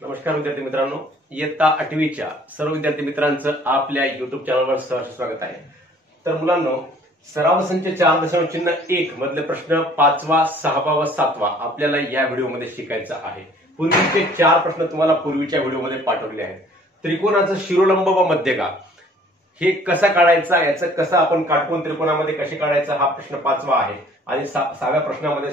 नमस्कार विद्यार्थी मित्रांनो, इयत्ता 8वीच्या सर्व विद्यार्थी मित्रांचं आपल्या युट्यूब चॅनलवर सहर्ष स्वागत आहे। तर मुलांनो, सराव संच 4.1 मधले प्रश्न 5वा, 6वा व 7वा आपल्याला या व्हिडिओमध्ये शिकायचा आहे। पूर्वीचे 4 प्रश्न तुम्हाला पूर्वीच्या व्हिडिओमध्ये पाठवले आहेत। त्रिकोणाचं शिरोलंब व मध्यगा हे कसा काढायचा, याचं कसं आपण काटकोन त्रिकोणामध्ये कसे काढायचा हा प्रश्न 5वा आहे आणि 6व्या प्रश्नामध्ये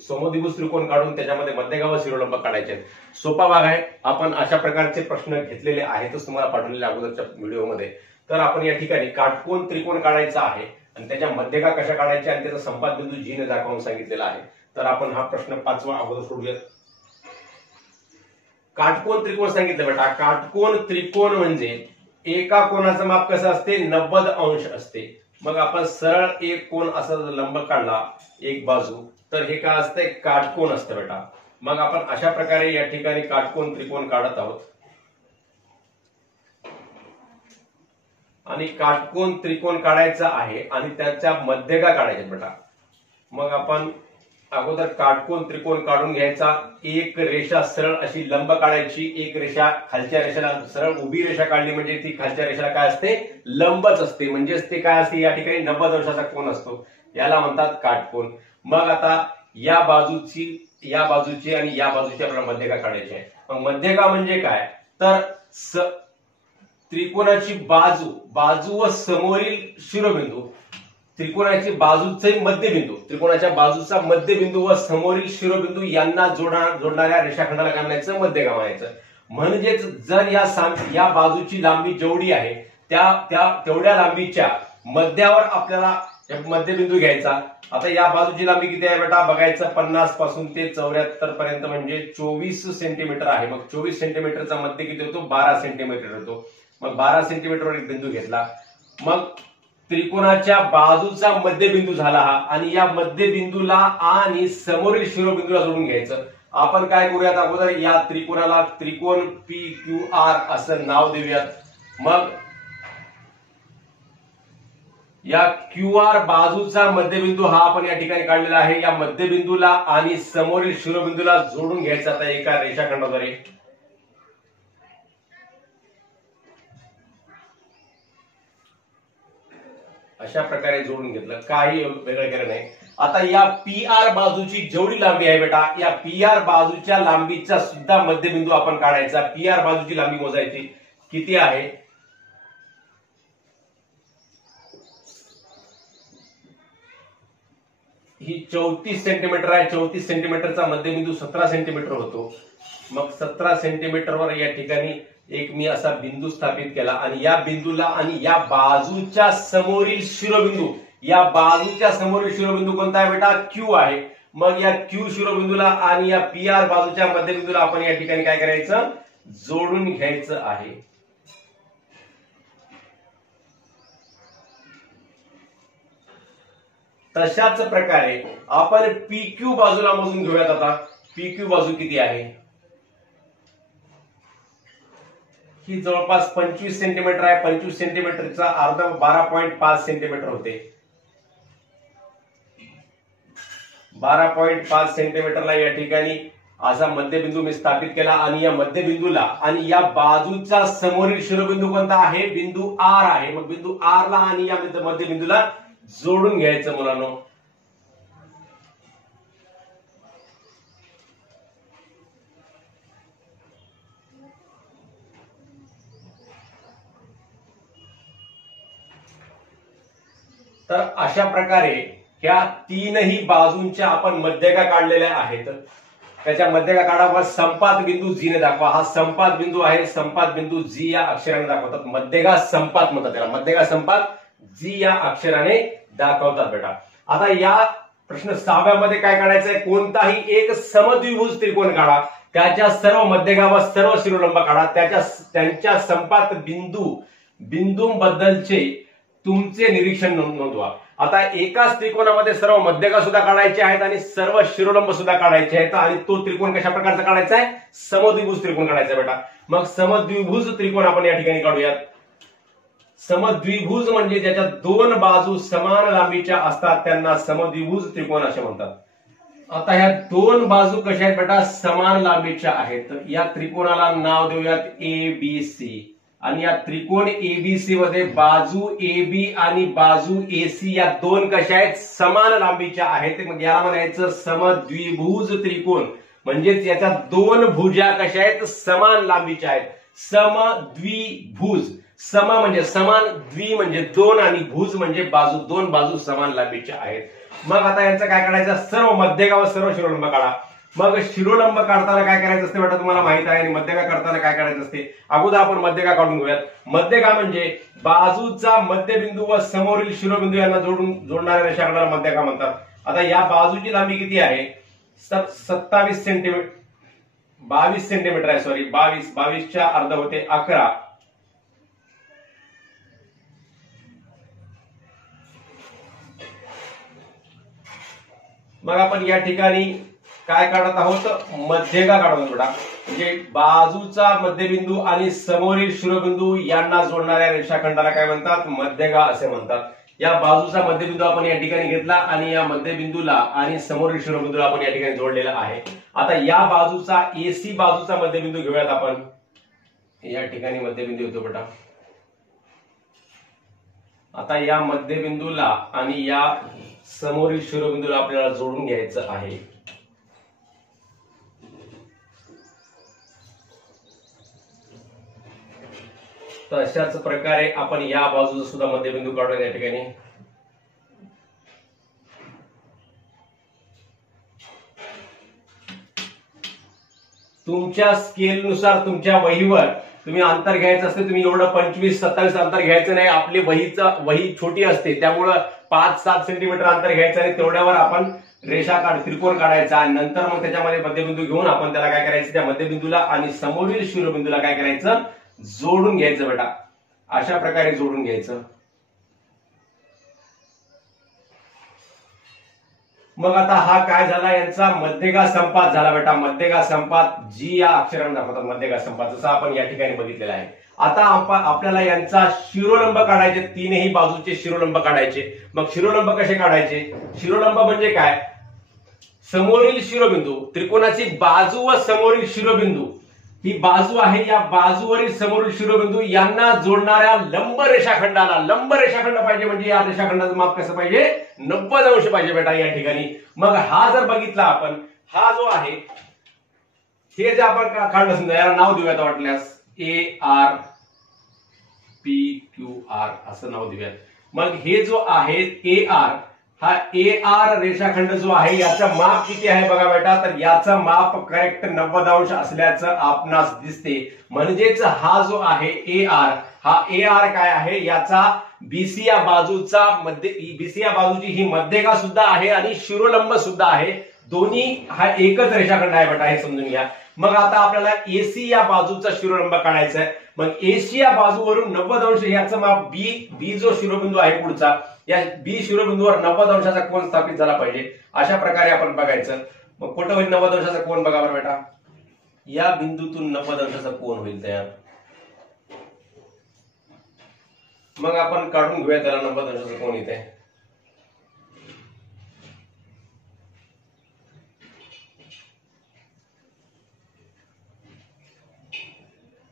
समद्विभुज त्रिकोण काढून त्याच्यामध्ये मध्यगा व शिरोलंब काढायचे आहेत। सोपा भाग आहे। आपण अशा प्रकारचे प्रश्न घेतलेले आहेतच तुम्हाला पाठवलेल्या अगोदरच्या व्हिडिओमध्ये। तर आपण या ठिकाणी काटकोन त्रिकोण काढायचा आहे आणि त्याच्या मध्यगा कशा काढायच्या आणि त्याचा संपात बिंदू जी ने दाखवून सांगितलेला आहे। तर आपण हा प्रश्न 5वा अगोदर सोडूयात। काटकोन त्रिकोण सांगितलं बेटा। काटकोन त्रिकोण म्हणजे एका कोणाचं माप कसं असते, 90 अंश असते। मग आपण सरळ एक कोण असा लंब काढला एक बाजू, तर हे काय असते, काटकोन असतं बेटा। मग आपण अशा प्रकारे या ठिकाणी काटकोन त्रिकोण काढत आहोत आणि काटकोन त्रिकोण काढायचा आहे आणि त्याच्या मध्यगा काढायचे बेटा। मग आपण अगोदर काटकोन त्रिकोण काढून घ्यायचा। एक रेषा सरळ अशी लंब काढायची, एक रेषा खालच्या रेषेला सरळ उभी रेषा काढली म्हणजे ती खालच्या रेषेला काय असते, लंबच असते। म्हणजेच ते काय असते, या ठिकाणी 90 अंशाचा कोन असतो, याला म्हणतात काटकोन। मग आता या बाजूची आणि या बाजूची आपल्याला मध्यगा काढायची आहे। मग मध्यगा म्हणजे काय, तर त्रिकोणाची बाजू व समोरील शिरोबिंदू, त्रिकोणाची बाजूचे मध्यबिंदू, त्रिकोणाच्या बाजूचा मध्यबिंदू व समोरील शिरोबिंदू यांना जोडणाऱ्या रेषाखंडाला काय म्हणायचं, मध्यगा म्हणायचं। म्हणजेच जर या बाजूची लांबी जेवढी आहे तेवढ्या लांबीच्या मध्यावर आपल्याला मध्यबिंदू घ्यायचा। आता या बाजूची लांबी किती आहे बेटा, बघायचं 50 पासून ते 74 पर्यंत म्हणजे 24 सेंटीमीटर आहे। मग 24 सेंटीमीटरचा मध्य किती होतो, 12 सेंटीमीटर होतो। मग 12 सेंटीमीटरवर एक बिंदू घेतला। मग त्रिकोणाच्या बाजूचा मध्यबिंदू झाला हा, आणि या मध्यबिंदूला आणि समोरील शिरोबिंदूला जोडून घ्यायचं। आपण काय करूयात, अगोदर या त्रिकोणाला त्रिकोण PQR असं नाव देऊयात। मग या QR बाजूचा मध्यबिंदू हा आपण या ठिकाणी काढलेला आहे। या मध्यबिंदूला आणि समोरील शिरोबिंदूला जोडून घ्यायचं आता एका रेषाखंडाद्वारे। अशा प्रकारे जोडून घेतलं, काही वेगळं केलं नाही। आता या PR बाजूची जेवढी लांबी आहे बेटा, या PR बाजूच्या लांबीचा सुद्धा मध्यबिंदू आपण काढायचा। PR बाजूची लांबी मोजायची किती आहे, ही 34 सेंटीमीटर आहे। 34 सेंटीमीटरचा मध्यबिंदू 17 सेंटीमीटर होतो। मग 17 सेंटीमीटरवर या ठिकाणी एक मी असा बिंदू स्थापित केला आणि या बिंदूला आणि या बाजूच्या समोरील शिरोबिंदू, या बाजूच्या समोरील शिरोबिंदू कोणता आहे बेटा, Q आहे। मग या Q शिरोबिंदूला आणि या PR बाजूच्या मध्यबिंदूला आपण या ठिकाणी काय करायचं, जोडून घ्यायचं आहे। तशाच प्रकारे आपण PQ बाजूला मोजून घेऊयात। आता PQ बाजू किती आहे, ही जवळपास 25 सेंटीमीटर आहे। 25 सेंटीमीटरचा अर्धा 12.5 सेंटीमीटर होते। 12.5 सेंटीमीटरला या ठिकाणी असा मध्यबिंदू मी स्थापित केला आणि या मध्यबिंदूला आणि या बाजूचा समोरील शिरोबिंदू कोणता आहे, बिंदू R आहे। मग बिंदू R ला आणि या मध्यबिंदूला जोडून घ्यायचं मुलांनो। तर अशा प्रकारे ह्या तीनही बाजूंच्या आपण मध्यगा काढलेल्या आहेत। त्याच्या मध्यगा काढावा, संपात बिंदू जी ने दाखवा। हा संपात बिंदू आहे, संपात बिंदू जी या अक्षराने दाखवतात, मध्यगा संपात म्हणतात त्याला। मध्यगा संपात जी या अक्षराने दाखवतात बेटा। आता या प्रश्न 6व्यामध्ये काय काढायचं आहे, कोणताही एक समद्विभुज त्रिकोण काढा, त्याच्या सर्व मध्यगा व सर्व शिरोलंब काढा, त्यांच्या संपात बिंदूंबद्दलचे तुमचे निरीक्षण नोंदवा। आता एकाच त्रिकोणामध्ये सर्व मध्यगा सुद्धा काढायचे आहेत आणि सर्व शिरोलंब सुद्धा काढायचे आहेत आणि तो त्रिकोण कशा प्रकारचा काढायचा आहे, समद्विभुज त्रिकोण काढायचा बेटा। मग समद्विभुज त्रिकोण आपण या ठिकाणी काढूयात। समद्विभुज म्हणजे ज्याच्या दोन बाजू समान लांबीच्या असतात त्यांना समद्विभुज त्रिकोण असे म्हणतात। आता ह्या दोन बाजू कशा आहेत बेटा, समान लांबीच्या आहेत. या त्रिकोणाला नाव देऊयात ABC. आणि या त्रिकोण एबीसी मध्ये बाजू AB आणि बाजू AC या दोन कशा आहेत, समान लांबीच्या आहेत. मग याला म्हणायचं समद्विभुज त्रिकोण. म्हणजेच याच्या दोन भुजा कशा आहेत, समान लांबीच्या आहेत. समद्विभुज. सम म्हणजे समान, द्वि म्हणजे दोन आणि भुज म्हणजे बाजू. दोन बाजू समान लांबीच्या आहेत. मग आता यांचं काय काढायचं, सर्व मध्यगा व सर्व शिरोलंब काढा. मग शिरोलंब काढताना काय करायचं असते बेटा, तुम्हाला माहित आहे. आणि मध्यगा काढताना काय करायचं असते, अगोदर आपण मध्यगा काढून घेऊयात. मध्यगा म्हणजे बाजूचा मध्यबिंदू व समोरील शिरोबिंदू यांना जोडणाऱ्या रेषाखंडाला मध्यगा म्हणतात. आता या बाजूची लांबी किती आहे, 27 सेंटीमीटर, 22 सेंटीमीटर आहे. सॉरी 22च्या अर्ध होते 11. मग आपण या ठिकाणी काय काढत आहोत, मध्यगा काढत आहोत बेटा. म्हणजे बाजूचा मध्यबिंदू आणि समोरील शिरोबिंदू यांना जोडणाऱ्या रेषाखंडाला काय म्हणतात, मध्यगा असे म्हणतात. या बाजूचा मध्यबिंदू आपण या ठिकाणी घेतला आणि या मध्यबिंदूला आणि समोरील शिरोबिंदूला आपण या ठिकाणी जोडलेला आहे. आता या बाजूचा AC बाजूचा मध्यबिंदू घेऊयात आपण. या ठिकाणी मध्यबिंदू येतो बेटा. आता या मध्यबिंदूला आणि या समोरील शिरोबिंदूला आपल्याला जोडून घ्यायचं आहे. तर अशाच प्रकारे आपण या बाजूचा सुद्धा मध्यबिंदू काढूया. या ठिकाणी तुमच्या स्केलनुसार तुमच्या वहीवर तुम्ही अंतर घ्यायचं असते. तुम्ही एवढं 25-27 अंतर घ्यायचं नाही. आपली वही छोटी असते, त्यामुळं 5-7 सेंटीमीटर अंतर घ्यायचं आणि तेवढ्यावर आपण रेषा त्रिकोण काढायचा. आणि नंतर मग त्याच्यामध्ये मध्यबिंदू घेऊन आपण त्याला काय करायचं, त्या मध्यबिंदूला आणि समोरील शिरोबिंदूला काय करायचं, जोडून घ्यायचं बेटा. अशा प्रकारे जोडून घ्यायचं. मग आता हा काय झाला, यांचा मध्यगा संपात झाला बेटा. मध्यगा संपात जी या अक्षराने दाखवतात मध्यगा संपात, जसं आपण या ठिकाणी बघितलेला आहे. आता आपल्याला यांचा शिरोलंब काढायचे, तीनही बाजूचे शिरोलंब काढायचे. मग शिरोलंब कसे काढायचे, शिरोलंब म्हणजे काय, समोरील शिरोबिंदू, त्रिकोणाची बाजू व समोरील शिरोबिंदू, ही बाजू आहे, या बाजूवरील समोरील शिरोबिंदू यांना जोडणाऱ्या लंब रेषाखंडाला, लंब रेषाखंड पाहिजे म्हणजे या रेषाखंडाचं माप कसं पाहिजे, 90 अंश पाहिजे बेटा या ठिकाणी. मग हा जर बघितला आपण, हा जो आहे हे जे आपण काढलं समजा, याला नाव देऊयात वाटल्यास ARPQR असं नाव देऊयात. मग हे जो आहे AR, हा AR रेषाखंड जो आहे याचं माप किती आहे बघा बेटा. तर याचं माप करेक्ट 90 अंश असल्याचं आपणास दिसते. म्हणजेच हा जो आहे AR, हा AR काय आहे, याचा BC या बाजूचा BC या बाजूची ही मध्यगा सुद्धा आहे आणि शिरोलंब सुद्धा आहे. दोन्ही हा एकच रेषाखंड आहे बेटा, हे समजून घ्या. मग आता आपल्याला AC या बाजूचा शिरोलंब काढायचा आहे. मग AC या बाजूवरून 90 अंश याचं माप B जो शिरोबिंदू आहे पुढचा, या B शिरोबिंदूवर 90 अंशाचा कोन स्थापित झाला पाहिजे. अशा प्रकारे आपण बघायचं. मग कुठं होईल 90 अंशाचा कोन बघा बरं बेटा, या बिंदूतून 90 अंशाचा कोन होईल तयार. मग आपण काढून घेऊया त्याला 90 अंशाचा कोन इथे.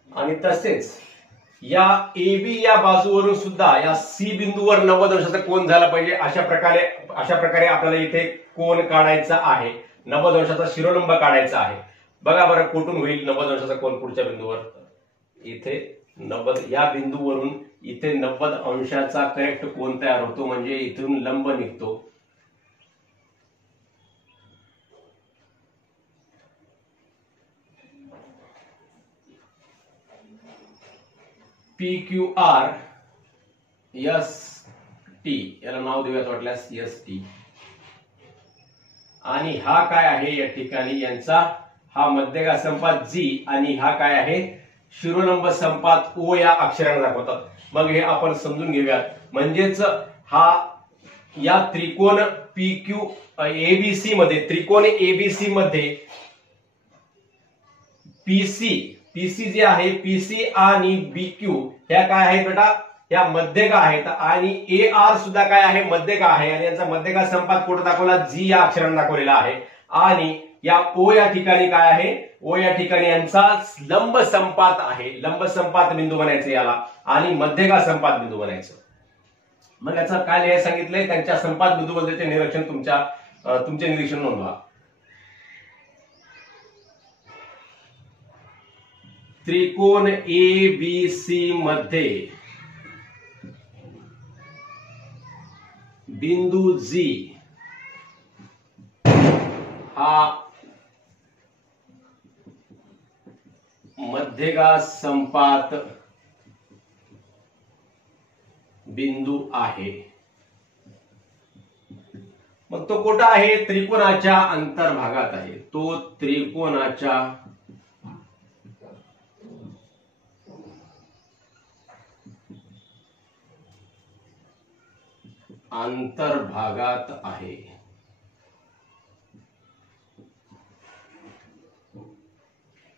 आणि तसेच या AB या बाजूवरून सुद्धा या C बिंदूवर 90 अंशाचा कोन झाला पाहिजे. अशा प्रकारे आपल्याला इथे कोन काढायचा आहे, 90 अंशाचा शिरोलंब काढायचा आहे. बघा बरं कुठून होईल 90 अंशाचा कोन पुढच्या बिंदूवर, इथे 90, या बिंदूवरून इथे 90 अंशाचा करेक्ट कोन तयार होतो. म्हणजे इथून लंब निघतो. PQR ST, याला नाव देऊयात वाटल्यास ST. आणि हा काय आहे या ठिकाणी, यांचा हा मध्यगा संपात G आणि हा काय आहे शिरोलंब संपात O या अक्षराने दाखवतात. मग हे आपण समजून घेऊयात. म्हणजेच हा या त्रिकोण ABC मध्ये, त्रिकोण ABC मध्ये PC जे आहे, PC आणि BQ ह्या काय आहेत बेटा, या मध्यगा आहेत. आणि AR सुद्धा काय आहे, मध्यगा आहे. आणि यांचा मध्यगा संपात कुठे दाखवला, G या अक्षराने दाखवलेला आहे. आणि या ओ या ठिकाणी काय आहे, ओ या ठिकाणी यांचा लंब संपात आहे, लंब संपात बिंदू बनायचं याला, आणि मध्यगा संपात बिंदू बनायचं. मग याचं काय लिहायला सांगितलंय, त्यांच्या संपात बिंदू बद्दलचे निरीक्षण तुमचे निरीक्षण नोंदवा. त्रिकोण ABC मध्ये बिंदू G हा मध्यगा संपात बिंदू आहे. मग तो कुठं आहे, त्रिकोणाच्या अंतर्भागात आहे. तो त्रिकोणाच्या अंतर्भागात आहे.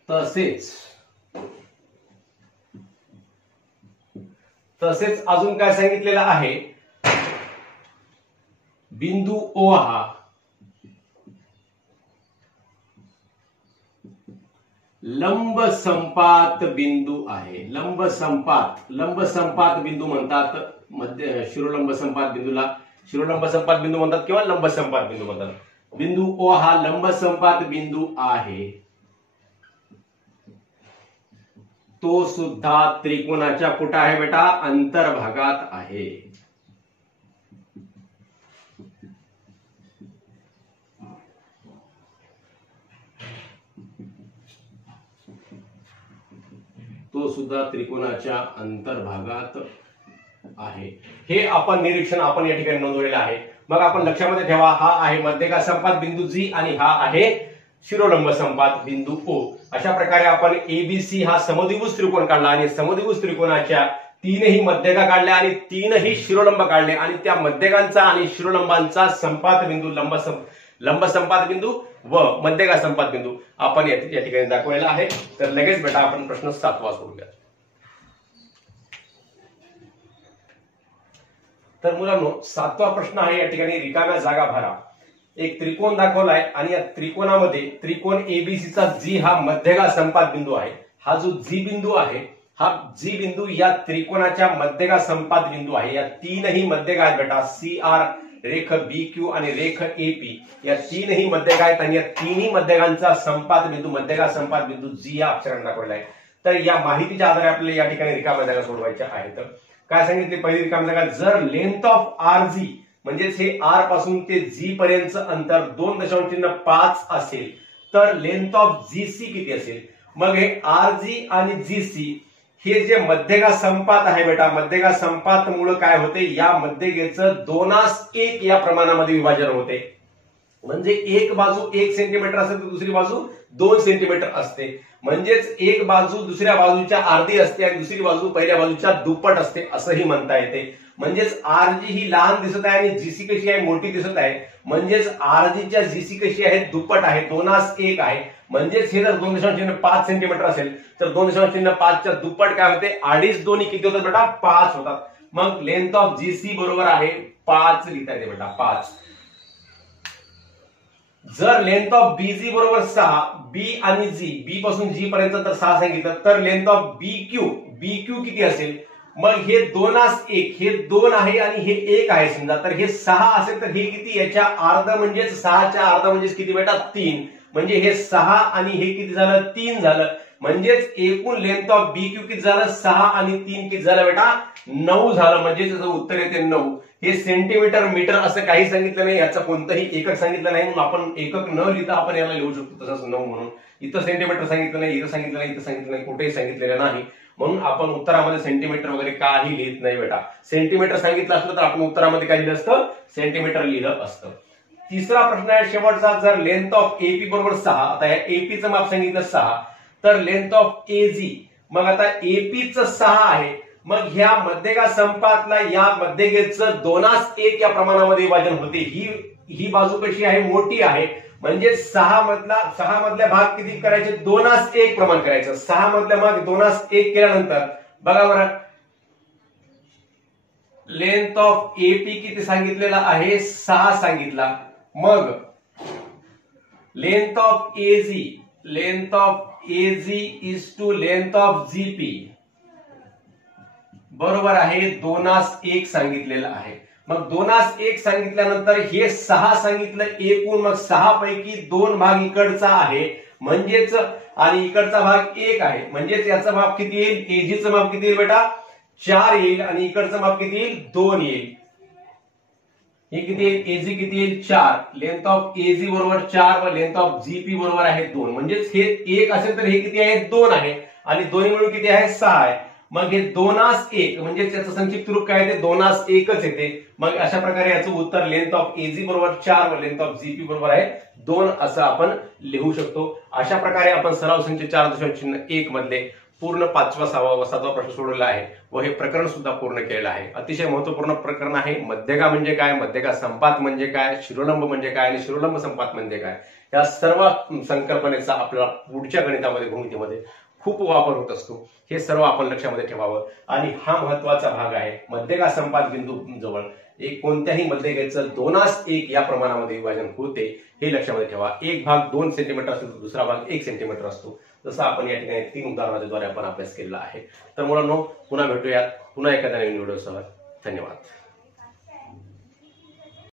तसेच अजून काय सांगितलेलं आहे, बिंदू ओ हा लंब संपात बिंदू आहे. लंब संपात बिंदू म्हणतात. मध्य शिरोलंब संपात बिंदू म्हणतात किंवा लंब संपात बिंदू म्हणतात. बिंदू ओ हा लंब संपात बिंदू आहे. तो सुद्धा त्रिकोणाच्या कुठं आहे बेटा, अंतर्भागात आहे. तो सुद्धा त्रिकोणाच्या अंतर्भागात आहे. हे आपण निरीक्षण आपण या ठिकाणी नोंदवलेलं आहे. मग आपण लक्षामध्ये ठेवा, हा आहे मध्यगा संपात बिंदू जी आणि हा आहे शिरोलंब संपात बिंदू ओ. अशा प्रकारे आपण ABC हा समद्विभुज त्रिकोण काढला आणि समद्विभुज त्रिकोणाच्या तीनही मध्यगा काढल्या आणि तीनही शिरोलंब काढले आणि त्या मध्यगांचा आणि शिरोलंबांचा संपात बिंदू लंब संपात बिंदू व मध्यगा संपात बिंदू आपण या ठिकाणी दाखवलेला आहे. तर लगेच बेटा आपण प्रश्न 7वा सोडूया. तर मुलांनो 7वा प्रश्न आहे या ठिकाणी, रिकाम्या जागा भरा. एक त्रिकोण दाखवलाय आणि या त्रिकोणामध्ये त्रिकोण एबीसीचा जी हा मध्यगा संपात बिंदू आहे. हा जो जी बिंदू आहे, हा जी बिंदू या त्रिकोणाच्या मध्यगा संपात बिंदू आहे. या तीनही मध्यगा आहेत बेटा, CR, रेख BQ आणि रेख AP, या तीनही मध्यगा आहेत आणि या तिन्ही मध्यगांचा संपात बिंदू मध्यगा संपात बिंदू जी या अक्षराने दाखवलेला आहे. तर या माहितीच्या आधारे आपल्याला या ठिकाणी रिकाम्या जागा सोडवायच्या आहेत. काय सांगितले, पहिली रिकामी जागा, जर लेंथ ऑफ RG म्हणजेच हे R पासून ते G पर्यंत अंतर 2.5 असेल तर लेंथ ऑफ GC किती असेल. मग हे RG आणि GC हे जे मध्यगा संपात आहे बेटा, मध्यगा संपात मुळे काय होते, या मध्यगेचं 2:1 या प्रमाणामध्ये विभाजन होते. म्हणजे एक बाजू 1 सेंटीमीटर असेल तर दुसरी बाजू 2 सेंटीमीटर असते. म्हणजेच एक बाजू दुसऱ्या बाजूच्या अर्धी असते आणि दुसरी बाजू पहिल्या बाजूच्या दुप्पट असते असंही म्हणता येते. म्हणजेच RG ही लहान दिसत आहे आणि GC कशी आहे, मोठी दिसत आहे. म्हणजेच RGच्या GC कशी आहे, दुप्पट आहे, 2:1 आहे. म्हणजेच हे जर 2.5 सेंटीमीटर असेल तर 2.5 च्या दुप्पट काय होते, 2.5 दोन्ही किती होतात बेटा, 5 होतात. मग लेंथ ऑफ GC बरोबर आहे 5 लिहिता येते बेटा, 5. जर लेंथ ऑफ BG बरोबर 6, B आणि G, B पासून G पर्यंत तर 6 सांगितलं, तर लेंथ ऑफ BQ किती असेल. मग हे 2:1, हे 2 आहे आणि हे 1 आहे समजा, तर हे 6 असेल तर हे किती, याच्या अर्ध म्हणजेच 6च्या अर्ध म्हणजेच किती बेटा, 3. म्हणजे हे 6 आणि हे किती झालं, 3 झालं. म्हणजेच एकूण लेंथ ऑफ BQ किती झालं, 6 आणि 3 किती झालं बेटा, 9 झालं. म्हणजे त्याचं उत्तर येते 9. हे सेंटीमीटर मीटर असं काही सांगितलं नाही, याचं कोणतंही एकक सांगितलं नाही, म्हणून आपण एकक न लिहिता आपण याला लिहू शकतो तसंच 9 म्हणून. इथं सेंटीमीटर सांगितलं नाही, इथं सांगितलं नाही, इथं सांगितलं नाही, कुठेही सांगितलेलं नाही, म्हणून आपण उत्तरामध्ये सेंटीमीटर वगैरे काही लिहित नाही बेटा. सेंटीमीटर सांगितलं असलं तर आपण उत्तरामध्ये काय लिहिलं असतं, सेंटीमीटर लिहिलं असतं. तिसरा प्रश्न आहे शेवटचा, जर लेंथ ऑफ AP बरोबर 6, आता या APचं माप सांगितलं 6, तर लेंथ ऑफ AG, मग आता APचं 6 आहे, मग ह्या मध्यगा संपातला या मध्यगेचं 2:1 या प्रमाणामध्ये विभाजन होते. ही बाजू कशी आहे, मोठी आहे. म्हणजे 6 मधल्या भाग किती करायचे, 2:1 प्रमाण करायचं. 6 मधल्या भाग 2:1 केल्यानंतर बघा बरं, लेंथ ऑफ AP किती सांगितलेला आहे, 6 सांगितला. मग length of AG is to length of GP बरोबर आहे 2:1 सांगितलेलं आहे. मग 2:1 सांगितल्यानंतर हे 6 सांगितलं एकूण, मग 6 पैकी 2 भाग इकडचा आहे म्हणजेच, आणि इकडचा भाग 1 आहे म्हणजेच याचं माप किती येईल, एजीचं माप किती येईल बेटा 4 येईल, आणि इकडचं माप किती येईल 2 येईल. हे किती येईल, एजी किती येईल 4, लेंथ ऑफ एजी बरोबर 4 व लेंथ ऑफ जीपी बरोबर आहे 2, म्हणजेच हे 1 असेल तर हे किती आहे 2 आहे, आणि दोन्ही मिळून किती आहे 6 आहे. मग हे 2:1 म्हणजे त्याचं संक्षिप्त रूप काय येते 2:1च येते. मग अशा प्रकारे याचं उत्तर लेंथ ऑफ एजी बरोबर 4 व लेंथ ऑफ जीपी बरोबर आहे 2 असं आपण लिहू शकतो. अशा प्रकारे आपण सराव संच 4.1 मधले पूर्ण 5वा 6वा व 7वा प्रश्न सोडवला आहे व हे प्रकरण सुद्धा पूर्ण केलेलं आहे. अतिशय महत्वपूर्ण प्रकरण आहे. मध्यगा म्हणजे काय, मध्यगा संपात म्हणजे काय, शिरोलंब म्हणजे काय आणि शिरोलंब संपात म्हणजे काय, या सर्व संकल्पनेचा आपल्याला पुढच्या गणितामध्ये भूमितीमध्ये खूप वापर होत असतो. हे सर्व आपण लक्षामध्ये ठेवावं. आणि हा महत्वाचा भाग आहे. मध्यगा संपात बिंदू जवळ एक कोणत्याही मध्यगेचं 2:1 या प्रमाणामध्ये विभाजन होते हे लक्षामध्ये ठेवा. एक भाग 2 सेंटीमीटर असतो तर दुसरा भाग 1 सेंटीमीटर असतो. जसं आपण या ठिकाणी 3 उदाहरणाद्वारे आपण अभ्यास केलेला आहे. तर मुलांनो पुन्हा भेटूयात पुन्हा एखाद्या नवीन व्हिडिओसह. धन्यवाद.